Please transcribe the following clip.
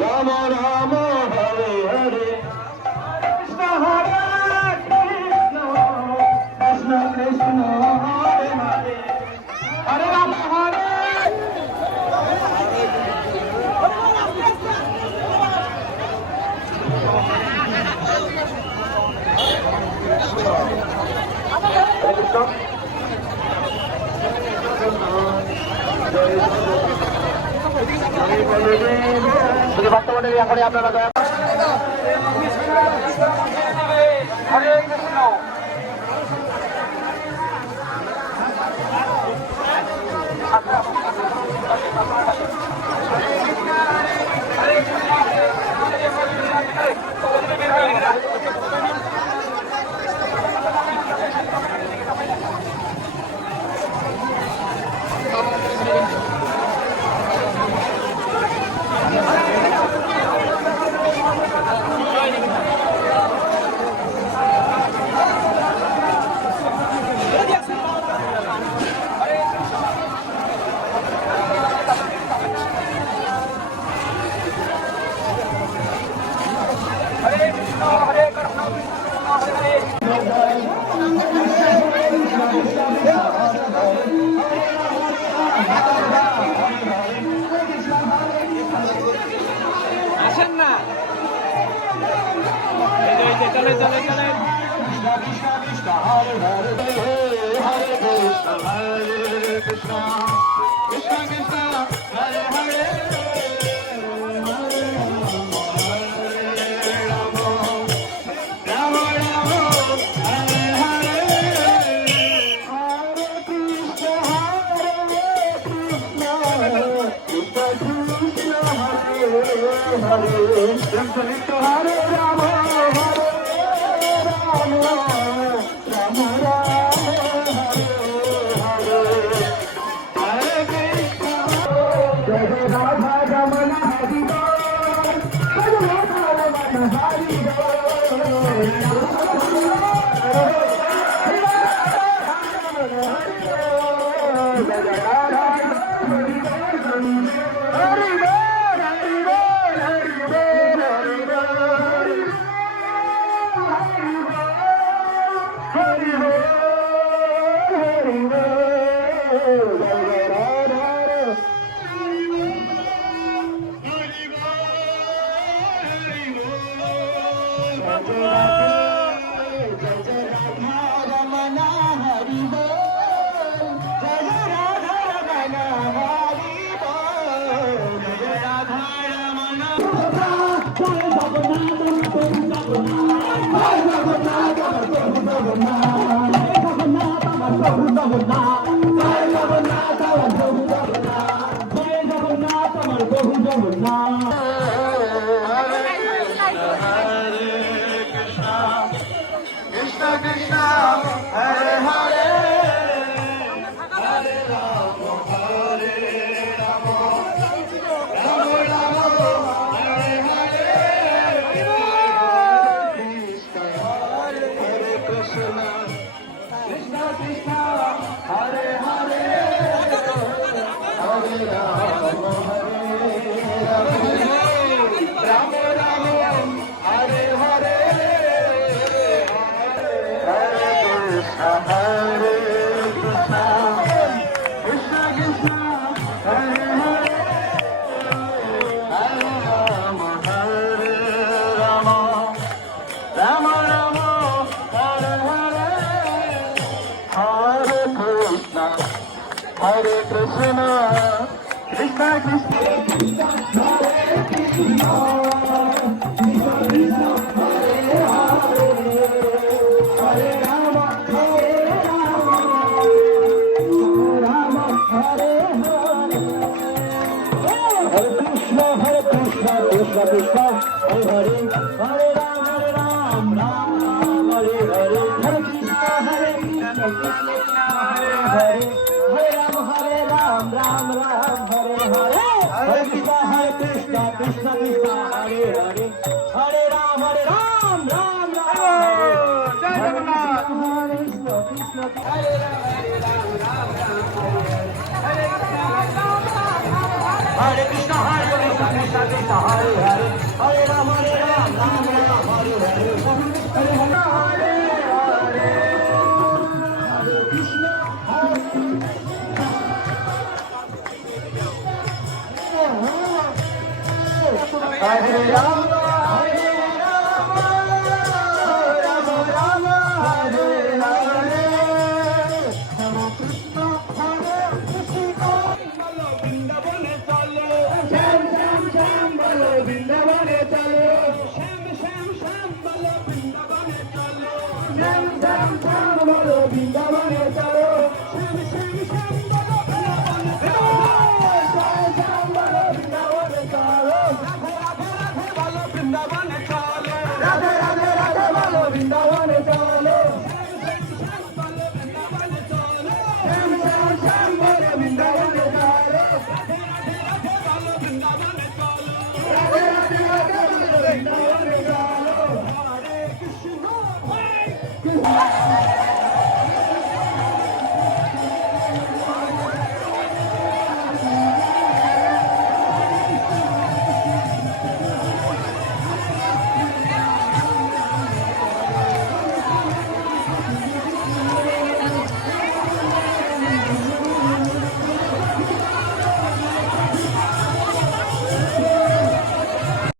রাম রাম হরে হরে কৃষ্ণ হরে কৃষ্ণ কৃষ্ণ কৃষ্ণ হরে হরে হরে রাম হরে বর্তমানে এখন আপনারা দয়া হরে কৃষ্ণ আসেন না চলে চলে চলে কৃষ্ণ কৃষ্ণ হরে হরে হরে কৃষ্ণ হরে কৃষ্ণ কৃষ্ণ কৃষ্ণ হরে হরে हरे राम राम राम राम हरे कृष्ण जय राधा रमण हरि जय Radha Raman Hari Hare Krishna, Krishna Krishna, Hare Krishna, Krishna Krishna, Hare Hare, Hare Rama, Hare Rama, Rama Hare Hare, Hare Krishna, Krishna Krishna, Hare Hare, Hare Ram, Ram Ram, Hare Hare, Hare Krishna, Krishna Krishna, Hare Hare. Ram Ram Hare Hare Hare Krishna Krishna Krishna Hare Hare Hare Ram Ram Ram Hare Jai Jagannath Krishna হরে রাম রাম রাম হরে হরে কৃষ্ণ হরে কৃষ্ণ কৃষ্ণ কৃষ্ণ হরে হরে হরে রাম রাম রাম হরে হরে হরে হরে হরে হরে কৃষ্ণ হরে রাম বৃন্দাবনে চলো শ্যাম শ্যাম শ্যাম বলো বৃন্দাবনে চলো শ্যাম শ্যাম শ্যাম বলো বৃন্দাবনে